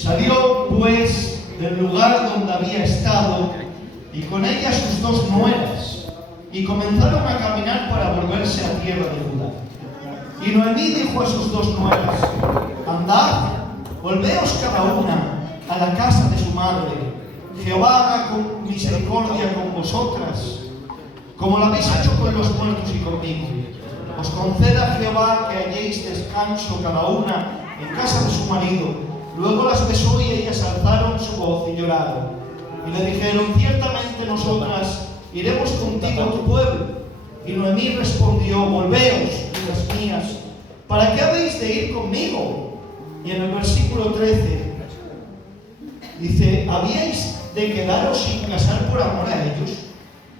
Salió pues del lugar donde había estado y con ella sus dos nueras, y comenzaron a caminar para volverse a tierra de Judá. Y Noemí dijo a sus dos nueras: andad, volveos cada una a la casa de su madre. Jehová haga con misericordia con vosotras, como lo habéis hecho con los muertos y conmigo. Os conceda Jehová que halléis descanso cada una en casa de su marido. Luego las besó y ellas alzaron su voz y lloraron. Y le dijeron: ciertamente nosotras iremos contigo a tu pueblo. Y Noemí respondió: volveos, hijas mías, ¿para qué habéis de ir conmigo? Y en el versículo 13 dice: ¿habíais de quedaros sin casar por amor a ellos?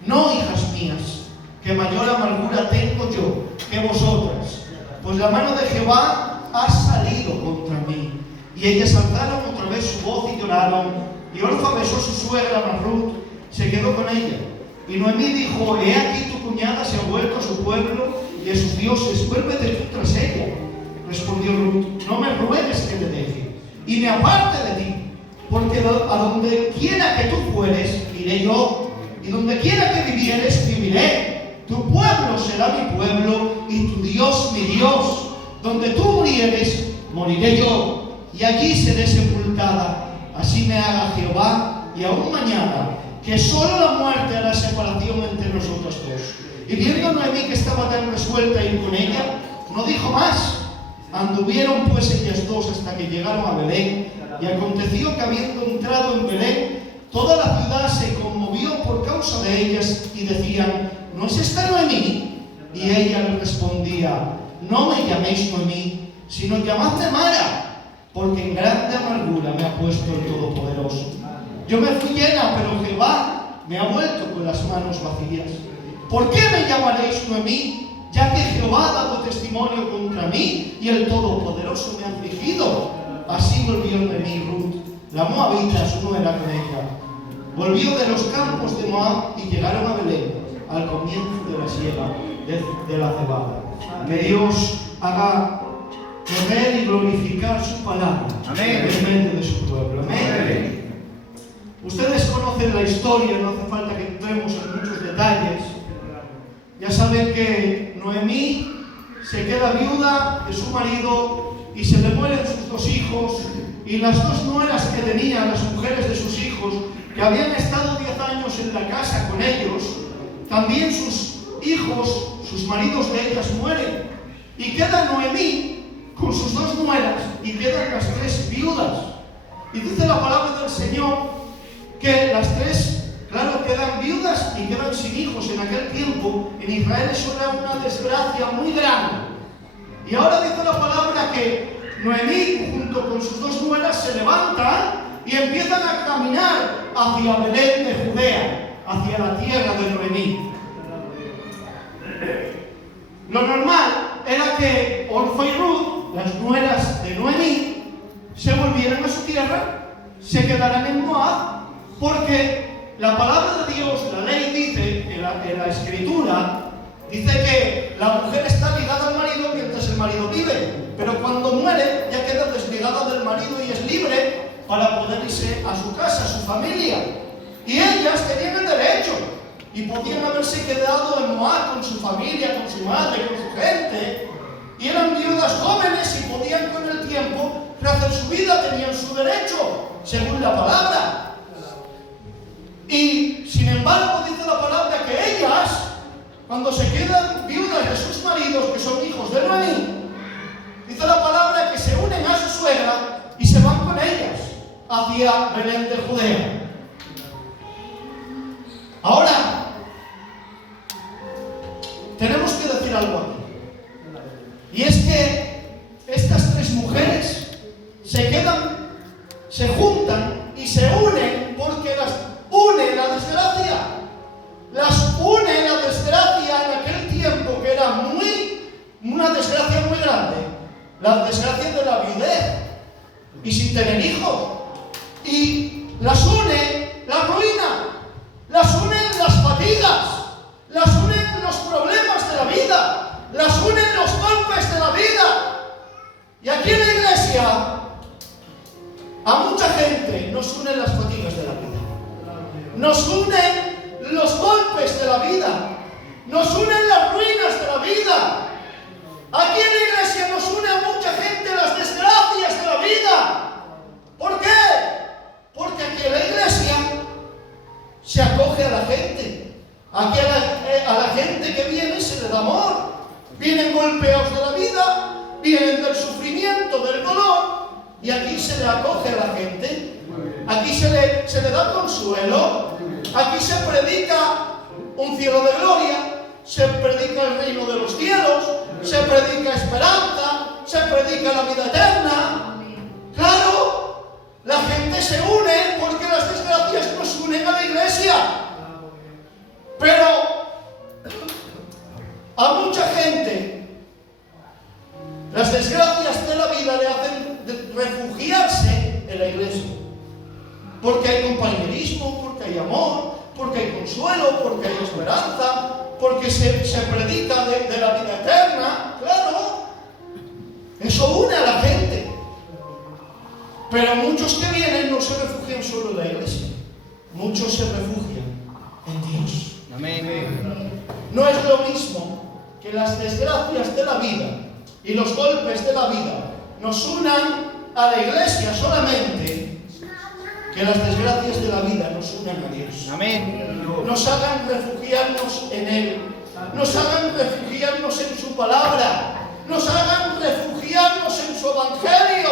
No, hijas mías, que mayor amargura tengo yo que vosotras, pues la mano de Jehová ha salido contra mí. Y ellas alzaron otra vez su voz y lloraron. Y Orfa besó a su suegra, mas Ruth se quedó con ella. Y Noemí dijo: he aquí tu cuñada se ha vuelto a su pueblo y a sus dioses, vuélvete tú tras ella. Respondió Ruth: no me ruegues que te deje y me aparte de ti, porque a donde quiera que tú fueres, iré yo, y donde quiera que vivieres, viviré. Tu pueblo será mi pueblo y tu Dios mi Dios. Donde tú murieres, moriré yo, y allí seré sepultada. Así me haga Jehová, y aún mañana, que solo la muerte hará separación entre nosotros dos. Y viendo Noemí que estaba tan resuelta a ir con ella, no dijo más. Anduvieron pues ellas dos hasta que llegaron a Belén, y aconteció que habiendo entrado en Belén, toda la ciudad se conmovió por causa de ellas, y decían: ¿no es esta Noemí? Y ella le respondía: no me llaméis Noemí, sino llamadme Mara, porque en grande amargura me ha puesto el Todopoderoso. Yo me fui llena, pero Jehová me ha vuelto con las manos vacías. ¿Por qué me llamaréis Noemí? Ya que Jehová ha dado testimonio contra mí y el Todopoderoso me ha afligido. Así volvió Noemí Ruth, la moabita, su nuera, con ella. Volvió de los campos de Moab y llegaron a Belén, al comienzo de la siega de la cebada. Que Dios haga correr y glorificar su palabra en medio de su pueblo. Amén. Ustedes conocen la historia, no hace falta que entremos en muchos detalles. Ya saben que Noemí se queda viuda de su marido y se le mueren sus dos hijos, y las dos nueras que tenían, las mujeres de sus hijos, que habían estado 10 años en la casa con ellos, también sus hijos, sus maridos de ellas mueren. Y queda Noemí con sus dos nueras y quedan las tres viudas. Y dice la palabra del Señor que las tres, claro, quedan viudas y quedan sin hijos. En aquel tiempo en Israel eso era una desgracia muy grande. Y ahora dice la palabra que Noemí junto con sus dos nueras se levantan y empiezan a caminar hacia Belén de Judea, hacia la tierra de Noemí. Lo normal era que Orfa y Ruth, las nueras de Noemí, se volvieran a su tierra, se quedaran en Moab, porque la palabra de Dios, la ley dice, en la escritura, dice que la mujer está ligada al marido mientras el marido vive, pero cuando muere ya queda desligada del marido y es libre para poder irse a su casa, a su familia. Y ellas tenían el derecho y podían haberse quedado en Moab con su familia, con su madre, con su gente, y eran viudas jóvenes y podían con el tiempo rehacer su vida, tenían su derecho, según la palabra. Y sin embargo dice la palabra que ellas, cuando se quedan viudas de sus maridos, que son hijos de Noemí, dice la palabra que se unen a su suegra y se van con ellas hacia Belén de Judea. Ahora, tenemos que decir algo aquí. Y es que estas tres mujeres se quedan, se juntan y se unen porque las une la desgracia. Las une la desgracia en aquel tiempo que era una desgracia muy grande. La desgracia de la viudez y sin tener hijos. Y las une la ruina. Las unen las fatigas, las unen los problemas de la vida, las unen los golpes de la vida. Y aquí en la iglesia A mucha gente nos unen las fatigas de la vida. Nos unen los golpes de la vida. Nos unen las ruinas de la vida. Aquí en la iglesia nos une a mucha gente las desgracias de la vida. ¿Por qué? Porque aquí en la iglesia se acoge a la gente. Aquí a la gente que viene se le da amor. Vienen golpeados de la vida, vienen del sufrimiento, del dolor, y aquí se le acoge a la gente. Aquí se le da consuelo. Aquí se predica un cielo de gloria, se predica el reino de los cielos, se predica esperanza, se predica la vida eterna. Claro, la gente se une porque las desgracias nos unen a la iglesia. Pero a mucha gente las desgracias de la vida le hacen refugiarse en la iglesia. Porque hay compañerismo, porque hay amor, porque hay consuelo, porque hay esperanza, porque se predica de la vida eterna. Claro, eso une a la gente. Pero muchos que vienen no se refugian solo en la iglesia. Muchos se refugian en Dios. Amén. No es lo mismo que las desgracias de la vida y los golpes de la vida nos unan a la iglesia solamente, que las desgracias de la vida nos unan a Dios. Amén. Nos hagan refugiarnos en Él. Nos hagan refugiarnos en su palabra. Nos hagan refugiarnos en su evangelio.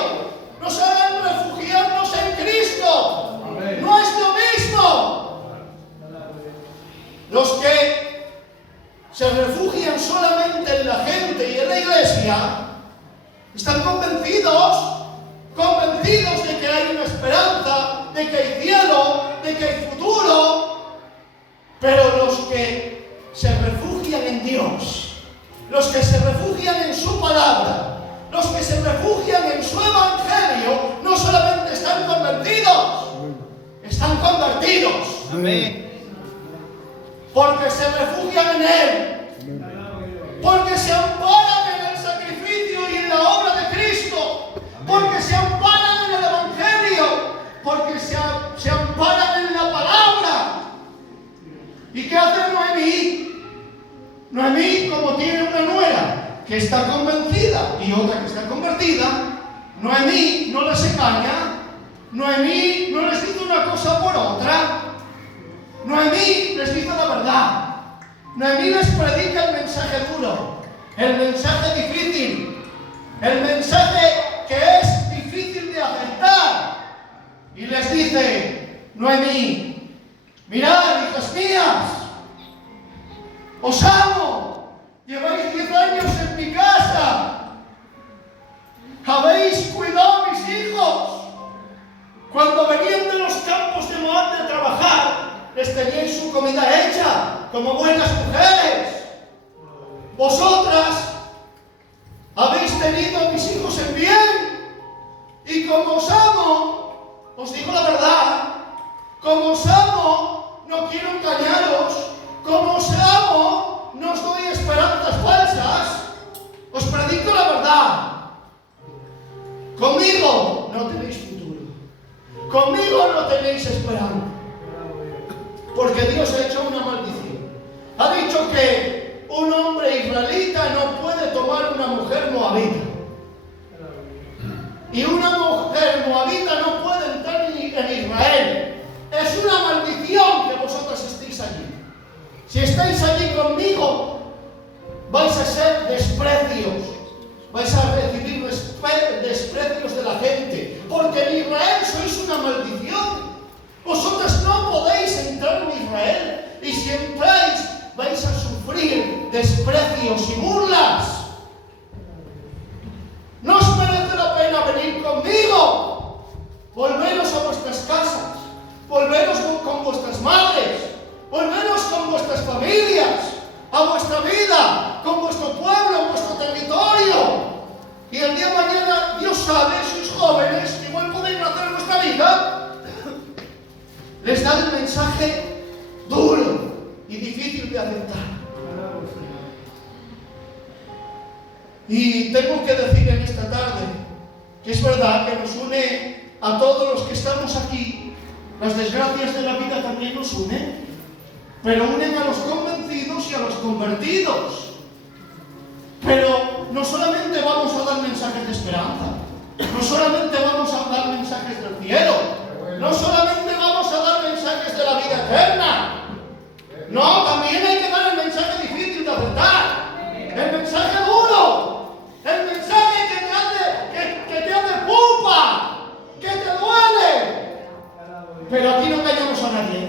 Nos hagan refugiarnos en Cristo. Amén. No es lo mismo. Los que se refugian solamente en la gente y en la iglesia están convencidos de que hay una esperanza, de que hay cielo, de que hay futuro. Pero los que se refugian en Dios, los que se refugian en su palabra, los que se refugian en su evangelio, no solamente están convertidos, están convertidos. Amén. Porque se refugian en Él, porque se amparan en el sacrificio y en la obra de Cristo, porque se amparan en el evangelio, porque se amparan en la palabra. ¿Y qué hace Noemí? Noemí, como tiene una nuera que está convencida y otra que está convertida, Noemí no les engaña, Noemí no les dice una cosa por otra, Noemí les dice la verdad, Noemí les predica el mensaje duro, el mensaje difícil, el mensaje que es difícil de aceptar, y les dice: Noemí, mirad, hijas mías, os amo, lleváis 10 años en mi casa, habéis cuidado a mis hijos, cuando venían de los campos de Moab de trabajar, les teníais su comida hecha, como buenas mujeres. Vosotras habéis tenido a mis hijos en bien, y como os amo, os digo la verdad, como os amo, no quiero engañaros, como os amo, no os doy esperanzas falsas, os predico la verdad. Conmigo no tenéis futuro, conmigo no tenéis esperanza, porque Dios ha hecho una maldición. Ha dicho que un hombre israelita no puede tomar una mujer moabita, y una mujer moabita no puede entrar en Israel. Es una maldición que vosotros estéis allí. Si estáis allí conmigo, vais a ser desprecios, vais a recibir desprecios de la gente, porque en Israel sois una maldición. Vosotras no podéis entrar en Israel, y si entráis vais a sufrir desprecios y burlas. No os merece la pena venir conmigo. Volveros a vuestras casas, volveros con vuestras madres, volveros con vuestras familias, a vuestra vida, con vuestro pueblo, vuestro territorio. Y el día de mañana, Dios sabe, sois jóvenes, igual podéis nacer en vuestra vida. Les da el mensaje duro y difícil de aceptar. Y tengo que decir en esta tarde que es verdad que nos une a todos los que estamos aquí, las desgracias de la vida también nos unen, pero unen a los convencidos y a los convertidos. Pero no solamente vamos a dar mensajes de esperanza, no solamente vamos a dar mensajes del cielo, no solamente vamos a dar mensajes de la vida eterna, no, también hay que dar el mensaje difícil de aceptar, el mensaje duro, el mensaje que te hace pupa, que te duele. Pero aquí no engañamos a nadie,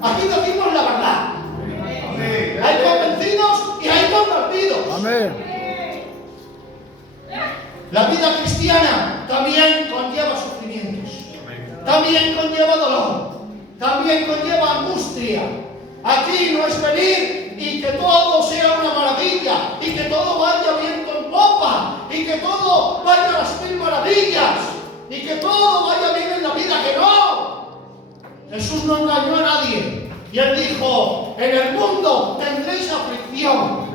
aquí decimos la verdad. Hay convencidos y hay convertidos. Amén. La vida cristiana también conlleva sufrimientos, también conlleva dolor, también conlleva angustia. Aquí no es venir y que todo sea una maravilla, y que todo vaya viento en popa, y que todo vaya a las mil maravillas, y que todo vaya bien en la vida, que no. Jesús no engañó a nadie, y Él dijo, en el mundo tendréis aflicción.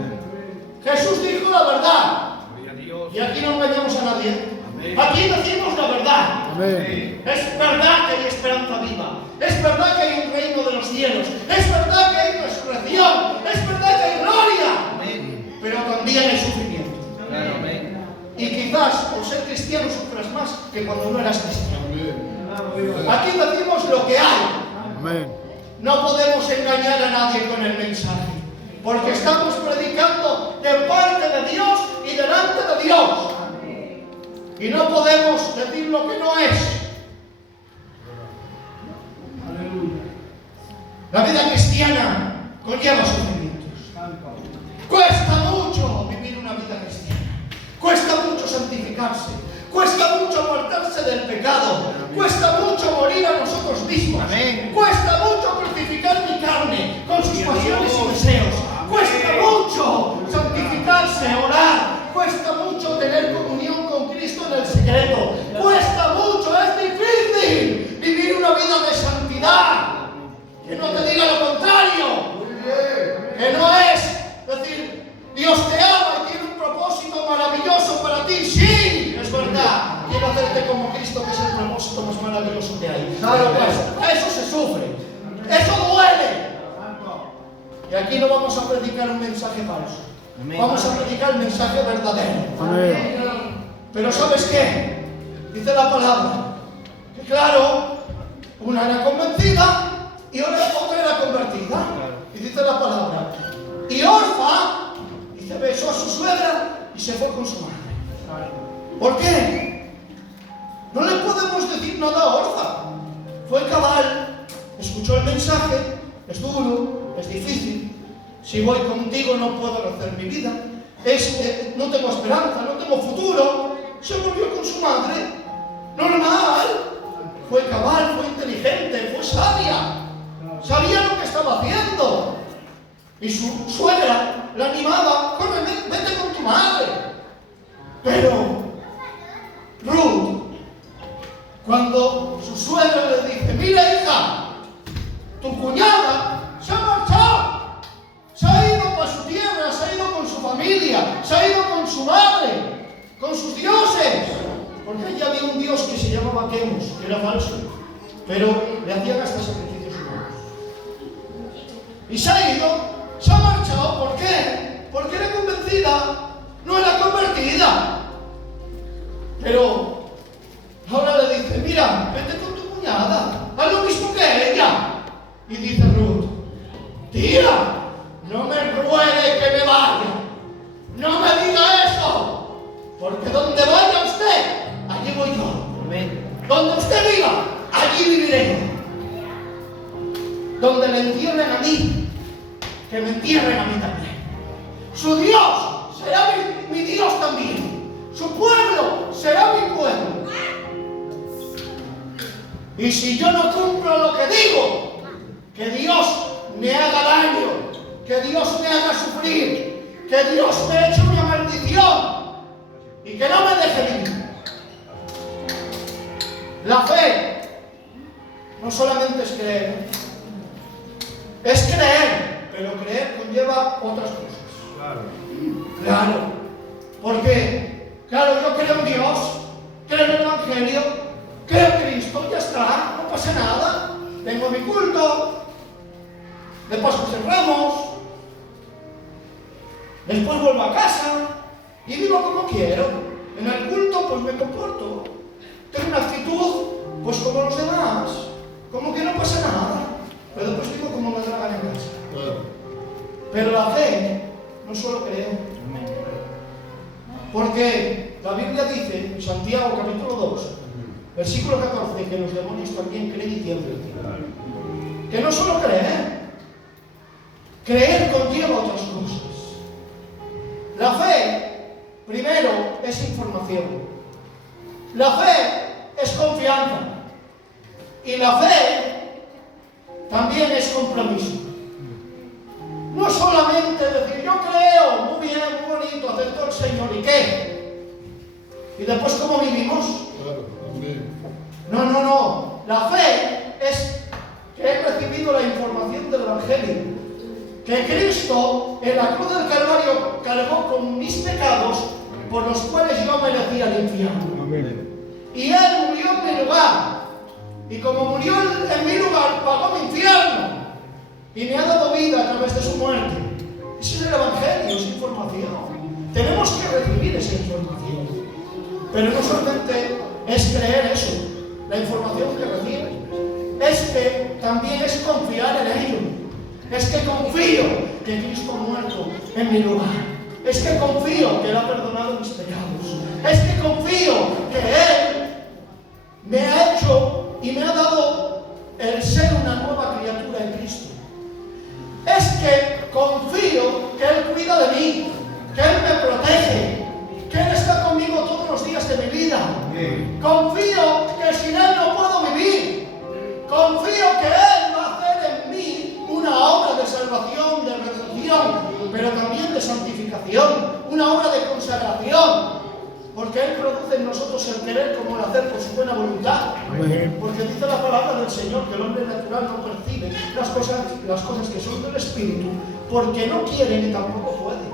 Jesús dijo la verdad, y aquí no engañamos a nadie. Aquí decimos la verdad. Amén. Es verdad que hay esperanza viva. Es verdad que hay un reino de los cielos. Es verdad que hay resurrección. Es verdad que hay gloria. Pero también hay sufrimiento. Y quizás por ser cristiano sufras más que cuando no eras cristiano. Aquí decimos lo que hay. Amén. No podemos engañar a nadie con el mensaje, porque estamos predicando de parte de Dios y delante de Dios. Y no podemos decir lo que no es. La vida cristiana conlleva sufrimientos. Cuesta mucho vivir una vida cristiana. Cuesta mucho santificarse. Cuesta mucho apartarse del pecado. Cuesta mucho morir a nosotros mismos. Amén. Cuesta mucho crucificar mi carne con sus pasiones y deseos. Cuesta mucho santificarse, orar. Cuesta mucho tener comunión con Cristo en el secreto. Cuesta mucho, es difícil vivir una vida de santidad. Que no te diga lo contrario. Que no es decir, Dios te ama y tiene un propósito maravilloso para ti. Sí, es verdad. Quiero hacerte como Cristo, que es el propósito más maravilloso que hay. Pero pues, eso se sufre. Eso duele. Y aquí no vamos a predicar un mensaje falso. Vamos a predicar el mensaje verdadero. Amén. Pero ¿sabes qué? Dice la palabra que claro, una era convencida y otra era convertida. Y dice la palabra, y Orfa, dice, besó a su suegra y se fue con su madre. ¿Por qué? No le podemos decir nada a Orfa. Fue cabal, escuchó el mensaje, es duro, es difícil. Si voy contigo no puedo hacer mi vida. No tengo esperanza, no tengo futuro. Se volvió con su madre. Normal. Fue cabal, fue inteligente, fue sabia. Sabía lo que estaba haciendo. Y su suegra la animaba. Corre, vete con tu madre. Pero Ruth, cuando su suegra le dice, mira hija, tu cuñada se ha marchado. Se ha ido para su tierra, se ha ido con su familia, se ha ido con su madre, con sus dioses. Porque allí había un dios que se llamaba Quemos, que era falso, pero le hacían hasta sacrificios humanos. Y se ha ido, se ha marchado. ¿Por qué? Porque era convencida, no era convertida. Pero ahora le dice, mira, vete con tu cuñada, haz lo mismo que ella. Y dice Ruth, tía, no me ruegue que me vaya. No me diga eso. Porque donde vaya usted, allí voy yo. Donde usted viva, allí viviré yo. Donde me entierren a mí, que me entierren a mí también. Su Dios será mi Dios también. Su pueblo será mi pueblo. Y si yo no cumplo lo que digo, que Dios me haga daño, que Dios me haga sufrir, que Dios me eche una maldición y que no me deje vivir. La fe no solamente es creer, pero creer conlleva otras cosas. Claro, porque, claro, yo creo en Dios, creo en el Evangelio, creo en Cristo. pasa nada. Vengo a mi culto, después cerramos, después vuelvo a casa y vivo como quiero. En el culto pues me comporto, tengo una actitud pues como los demás, como que no pasa nada, pero después vivo como me da la gana en casa. Pero la fe no solo creer, porque la Biblia dice en Santiago capítulo 2, versículo 14, que los demonios también creen y tiemblan. Que no solo creer conlleva otras cosas. La fe, primero, es información. La fe es confianza. Y la fe también es compromiso. No solamente decir, yo creo, muy bien, muy bonito, acepto el Señor, ¿y qué? ¿Y después cómo vivimos? No. La fe es que he recibido la información del Evangelio, que Cristo en la cruz del Calvario cargó con mis pecados por los cuales yo merecía el infierno. Y Él murió en mi lugar, y como murió en mi lugar, pagó mi infierno y me ha dado vida a través de su muerte. Ese es el Evangelio, es información. Tenemos que recibir esa información, pero no solamente es creer eso, la información que recibe, es que también es confiar en ello. Es que confío que Cristo ha muerto en mi lugar. Es que confío que Él ha perdonado mis pecados. Es que confío que Él me ha hecho y me ha dado el ser una nueva criatura en Cristo. Es que confío que Él cuida de mí, que Él me protege, que Él está conmigo todos los días de mi vida. Confío que sin Él no puedo vivir. Confío que Él va a hacer en mí una obra de salvación, de redención, pero también de santificación, una obra de consagración, porque Él produce en nosotros el querer como el hacer por su buena voluntad. Porque dice la palabra del Señor que el hombre natural no percibe las cosas que son del Espíritu, porque no quiere ni tampoco puede.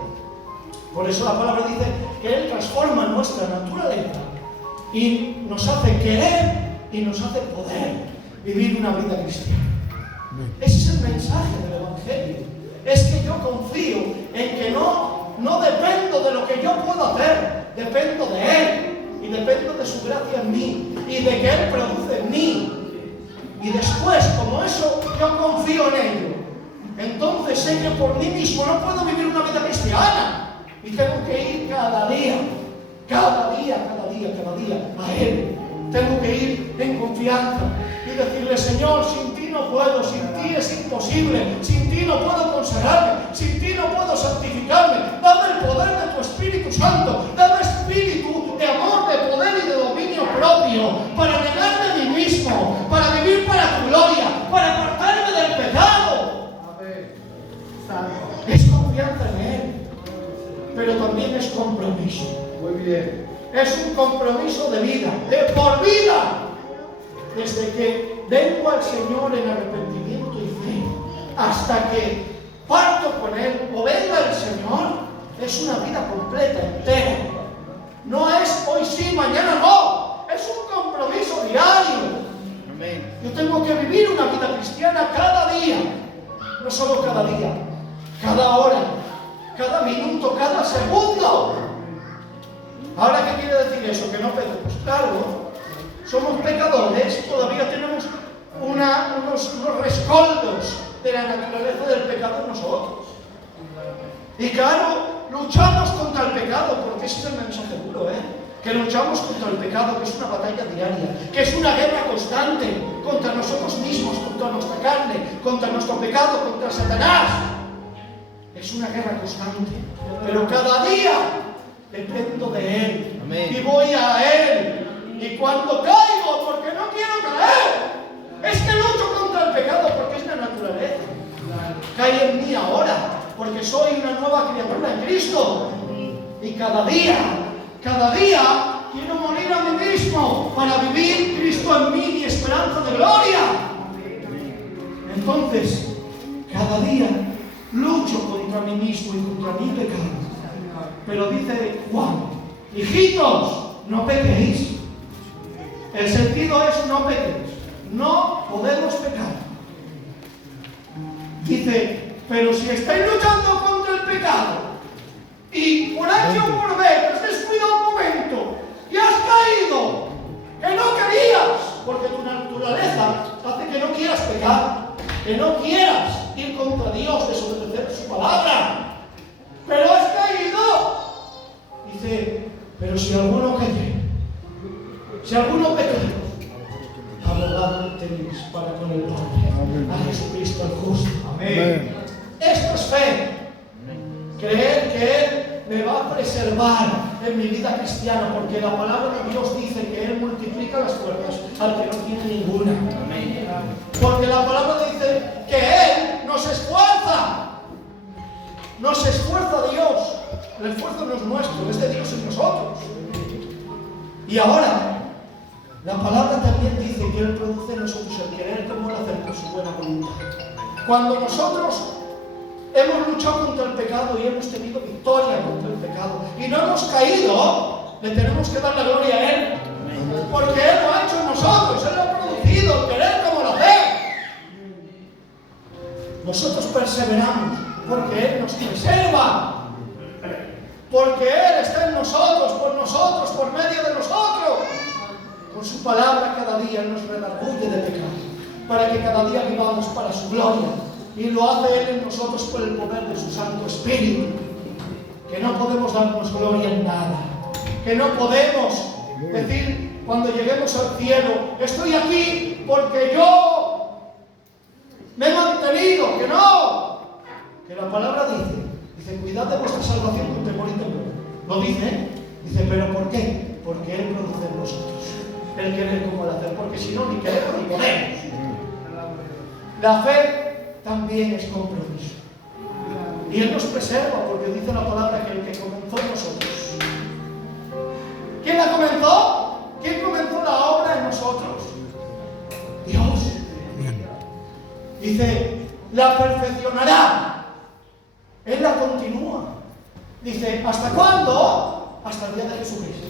Por eso la palabra dice que Él transforma nuestra naturaleza y nos hace querer y nos hace poder vivir una vida cristiana. Ese es el mensaje del Evangelio. Es que yo confío en que no dependo de lo que yo puedo hacer, dependo de Él y dependo de su gracia en mí y de que Él produce en mí. Y después, como eso, yo confío en ello. Entonces sé que por mí mismo no puedo vivir una vida cristiana y tengo que ir cada día a Él. Tengo que ir en confianza y decirle, Señor, sin ti no puedo, sin ti es imposible, sin ti no puedo consagrarme, sin ti no puedo santificarme. Dame el poder de tu Espíritu Santo, dame espíritu de amor, de poder y de dominio propio para negarme a mí mismo, para vivir para tu gloria, para apartarme del pecado. Es confianza en Él, pero también es compromiso. Muy bien. Es un compromiso de vida, de por vida. Desde que vengo al Señor en arrepentimiento y fe, hasta que parto con Él o venga el Señor, es una vida completa, entera. No es hoy sí, mañana no. Es un compromiso diario. Amén. Yo tengo que vivir una vida cristiana cada día. No solo cada día, cada hora, cada minuto, cada segundo. Ahora, ¿qué quiere decir eso? Que no pecamos. Claro, somos pecadores, todavía tenemos unos rescoldos de la naturaleza del pecado en nosotros. Y claro, luchamos contra el pecado, porque ese es el mensaje duro, que luchamos contra el pecado, que es una batalla diaria, que es una guerra constante contra nosotros mismos, contra nuestra carne, contra nuestro pecado, contra Satanás. Es una guerra constante, pero cada día dependo de Él. Amén. Y voy a Él. Y cuando caigo, porque no quiero caer, es que lucho contra el pecado, porque es la naturaleza. Cae en mí ahora, porque soy una nueva criatura en Cristo. Y cada día quiero morir a mí mismo para vivir Cristo en mí, mi esperanza de gloria. Entonces, cada día lucho contra mí mismo y contra mi pecado. Pero dice Juan, hijitos, no pequéis. El sentido es no pequéis. No podemos pecar. Dice, pero si estáis luchando contra el pecado y por H o por B te has descuidado un momento y has caído, que no querías, porque tu naturaleza hace que no quieras pecar, que no quieras ir contra Dios, desobedecer su palabra, pero has caído. Dice, pero si alguno cayere, si alguno pecare, abogado tenéis para con el Padre, a Jesucristo el justo. Amén. Esto es fe. Creer que Él me va a preservar en mi vida cristiana, porque la palabra de Dios dice que Él multiplica las fuerzas al que no tiene ninguna. Porque la palabra dice que Él nos esfuerza. Nos esfuerza Dios. El esfuerzo no es nuestro, es de Dios en nosotros. Y ahora, la palabra también dice que Él produce en nosotros el querer como el hacer por su buena voluntad. Cuando nosotros hemos luchado contra el pecado y hemos tenido victoria contra el pecado y no hemos caído, le tenemos que dar la gloria a Él. Porque Él lo ha hecho en nosotros, Él lo ha producido, el querer como el hacer. Nosotros perseveramos porque Él nos preserva. Porque Él está en nosotros, por medio de nosotros. Con su palabra cada día nos redarguye de pecado, para que cada día vivamos para su gloria. Y lo hace Él en nosotros por el poder de su Santo Espíritu. Que no podemos darnos gloria en nada. Que no podemos decir cuando lleguemos al cielo, estoy aquí porque yo me he mantenido. Que no. Que la palabra dice, cuidad de vuestra salvación con temor y temor. Lo dice, ¿eh? Dice, ¿pero por qué? Porque Él produce en nosotros el querer como el hacer, porque si no, ni queremos ni podemos. La fe también es compromiso. Y Él nos preserva, porque dice la palabra que el que comenzó en nosotros. ¿Quién la comenzó? ¿Quién comenzó la obra en nosotros? Dios. Dice, la perfeccionará. Él la continúa. Dice, ¿hasta cuándo? Hasta el día de Jesucristo.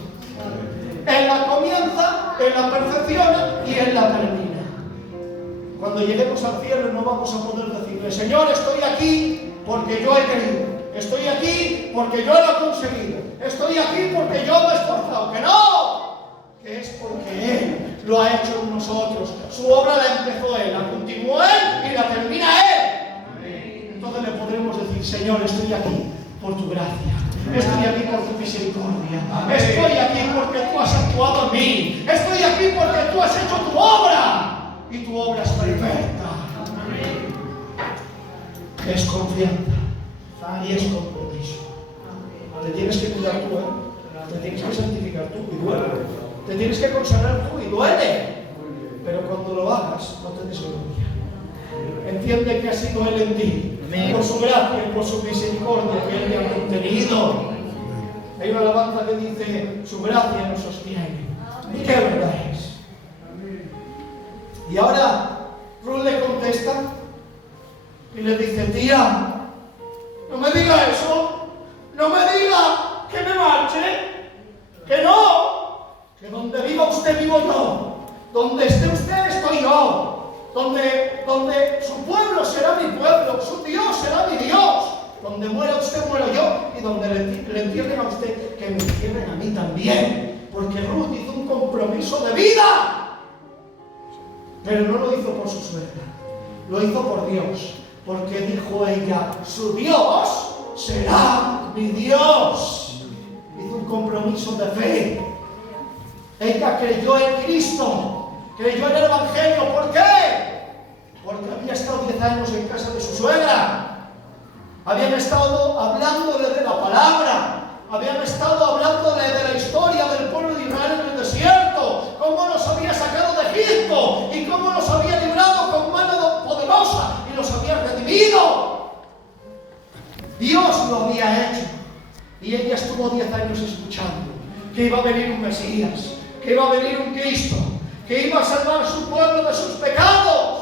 Él la comienza, Él la perfecciona y Él la termina. Cuando lleguemos al cielo no vamos a poder decirle, Señor, estoy aquí porque yo he querido. Estoy aquí porque yo lo he conseguido. Estoy aquí porque yo me he esforzado. Que no, que es porque Él lo ha hecho en nosotros. Su obra la empezó Él, la continuó Él y la termina Él. Entonces le podremos decir, Señor, estoy aquí por tu gracia. Estoy aquí por tu misericordia. Estoy aquí porque tú has actuado en mí. Estoy aquí porque tú has hecho tu obra. Y tu obra es perfecta. Es confianza y es compromiso. Te tienes que cuidar tú, ¿eh? Te tienes que santificar tú y duele. Te tienes que consagrar tú y duele. Pero cuando lo hagas, no te des gloria. Entiende que ha sido Él en ti. Por su gracia y por su misericordia que Él te ha mantenido. Hay una alabanza que dice, su gracia nos sostiene. ¿Y qué verdad es? Y ahora Ruth le contesta y le dice, tía, no me diga eso, no me diga que me marche, que no, que donde viva usted vivo yo, donde esté usted estoy yo. Donde su pueblo será mi pueblo, su Dios será mi Dios. Donde muera usted, muero yo. Y donde le entierren a usted, que me entierren a mí también. Porque Ruth hizo un compromiso de vida. Pero no lo hizo por su suegra, lo hizo por Dios. Porque dijo ella, su Dios será mi Dios. Hizo un compromiso de fe. Ella creyó en Cristo. Creyó en el Evangelio. ¿Por qué? Porque había estado 10 años en casa de su suegra. Habían estado hablándole de la palabra. Habían estado hablándole de la historia del pueblo de Israel en el desierto. Cómo los había sacado de Egipto. Y cómo los había librado con mano poderosa. Y los había redimido. Dios lo había hecho. Y ella estuvo 10 años escuchando que iba a venir un Mesías. Que iba a venir un Cristo. Que iba a salvar a su pueblo de sus pecados.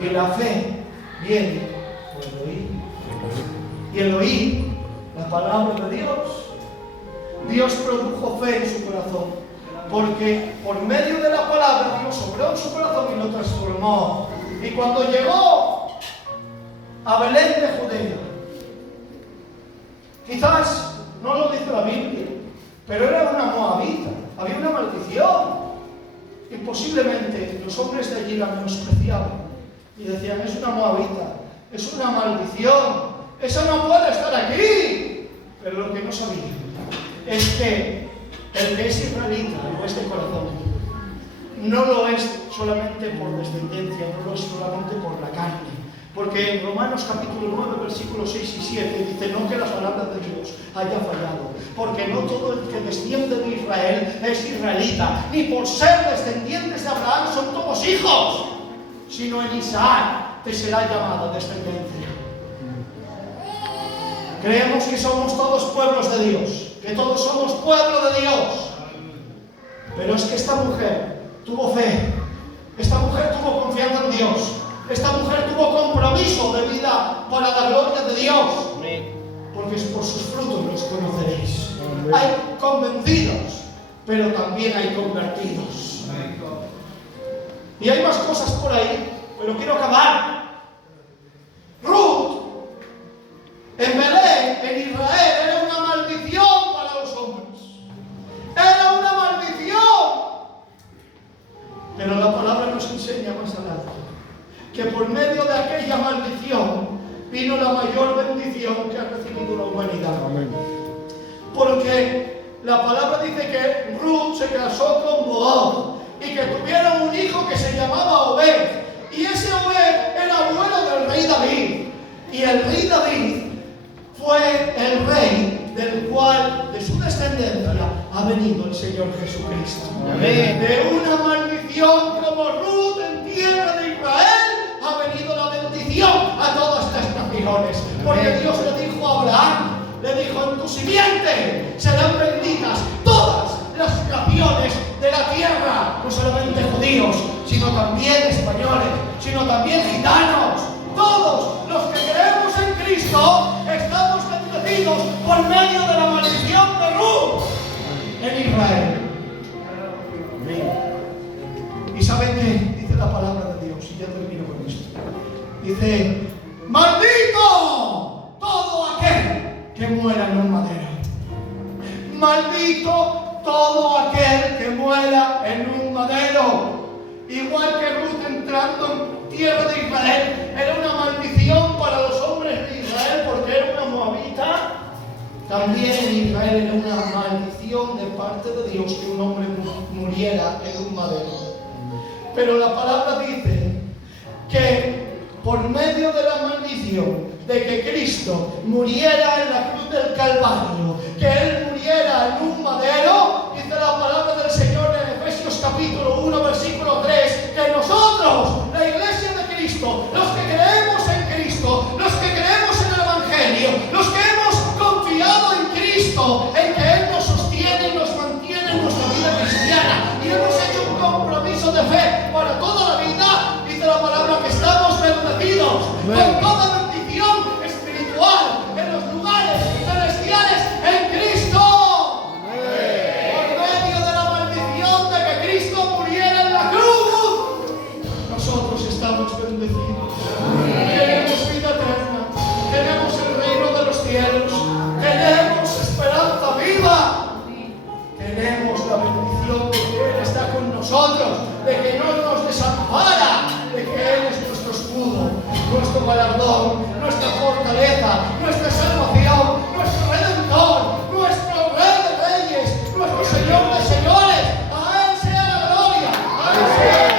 Y la fe viene por el oír. Y el oír la palabra de Dios. Dios produjo fe en su corazón. Porque por medio de la palabra entró en su corazón y lo transformó. Y cuando llegó a Belén de Judea, quizás no lo dice la Biblia, pero era una moabita, había una maldición. Y posiblemente los hombres de allí la menospreciaban y decían: es una moabita, es una maldición, esa no puede estar aquí. Pero lo que no sabían es que el que es israelita lo es de corazón, no lo es solamente por descendencia, no lo es solamente por la carne. Porque en Romanos capítulo 9, versículos 6 y 7 dice: no que la palabra de Dios haya fallado, porque no todo el que desciende de Israel es israelita, ni por ser descendientes de Abraham son todos hijos, sino en Isaac te será llamada descendencia. Creemos que somos todos pueblos de Dios, que todos somos pueblo de Dios. Pero es que esta mujer tuvo fe, esta mujer tuvo confianza en Dios, esta mujer tuvo compromiso de vida para la gloria de Dios. Porque por sus frutos los conoceréis. Hay convencidos, pero también hay convertidos. Y hay más cosas por ahí, pero quiero acabar. Ruth, en Belén, en Israel, era una maldición para los hombres. Era una maldición. Pero la palabra nos enseña más adelante que por medio de aquella maldición vino la mayor bendición que ha recibido la humanidad. Amén. Porque la palabra dice que Ruth se casó con Boaz y que tuvieron un hijo que se llamaba Obed. Y ese Obed era abuelo del rey David. Y el rey David fue el rey del cual, de su descendencia, ha venido el Señor Jesucristo. Amén. De una maldición como Ruth en tierra de Israel, ha venido la bendición a todas las naciones. Porque Dios le dijo a Abraham, le dijo: en tu simiente serán benditas todas las naciones de la tierra, no solamente judíos, sino también españoles, sino también gitanos. Todos los que creemos en Cristo estamos bendecidos por medio de la maldición de Ruth en Israel. ¿Y saben qué dice la palabra de Dios? Y ya termino con esto. Dice: maldito todo aquel que muera en un madero. Maldito todo aquel que muera en un madero. Igual que Ruth entrando en tierra de Israel era una maldición para los hombres de Israel porque era una moabita, también en Israel era una maldición de parte de Dios que un hombre muriera en un madero. Pero la palabra dice que por medio de la maldición de que Cristo muriera en la cruz del Calvario, que Él muriera en un madero, dice la palabra del Señor en Efesios capítulo 1, versículo 3, que nosotros, la iglesia de Cristo, los que creemos en Cristo, los que creemos en el Evangelio, los que hemos confiado en Cristo, en que Él nos sostiene y nos mantiene en nuestra vida cristiana, y hemos hecho un compromiso de fe para toda la vida, dice la palabra que estamos bendecidos con toda bendición espiritual en los lugares celestiales en Cristo. Por medio de la maldición de que Cristo muriera en la cruz, nosotros estamos bendecidos. Tenemos vida eterna, tenemos el reino de los cielos, tenemos esperanza viva, tenemos la bendición de que Él está con nosotros, de que no nos desampara, de que Él es nuestro escudo, nuestro galardón, nuestra fortaleza, nuestra salvación, nuestro redentor, nuestro rey de reyes, nuestro Señor de señores. A Él sea la gloria, a Él sea la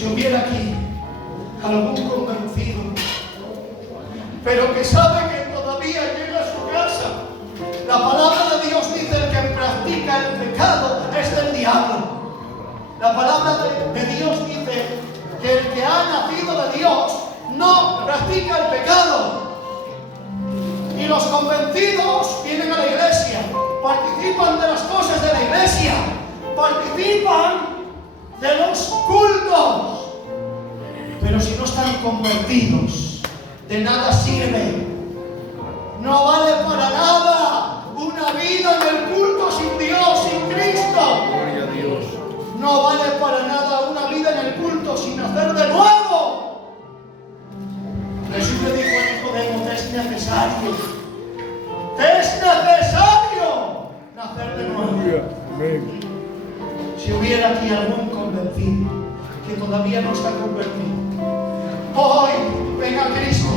si hubiera aquí algún convencido, pero que sabe que todavía llega a su casa, la palabra de Dios dice: el que practica el pecado es del diablo. La palabra de Dios dice que el que ha nacido de Dios no practica el pecado. Y los convencidos vienen a la iglesia, participan de las cosas de la iglesia, participan de los cultos. Pero si no están convertidos, de nada sirve. No vale para nada una vida en el culto sin Dios, sin Cristo. Gloria a Dios. No vale para nada una vida en el culto sin nacer de nuevo. Jesús le dijo a Nicodemo, te es necesario nacer de nuevo. Aleluya. Amén. Si hubiera aquí algún convencido que todavía no está convertido, hoy venga Cristo.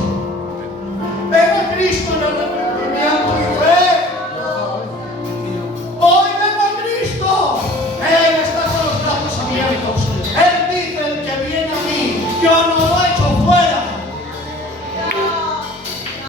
Venga Cristo en el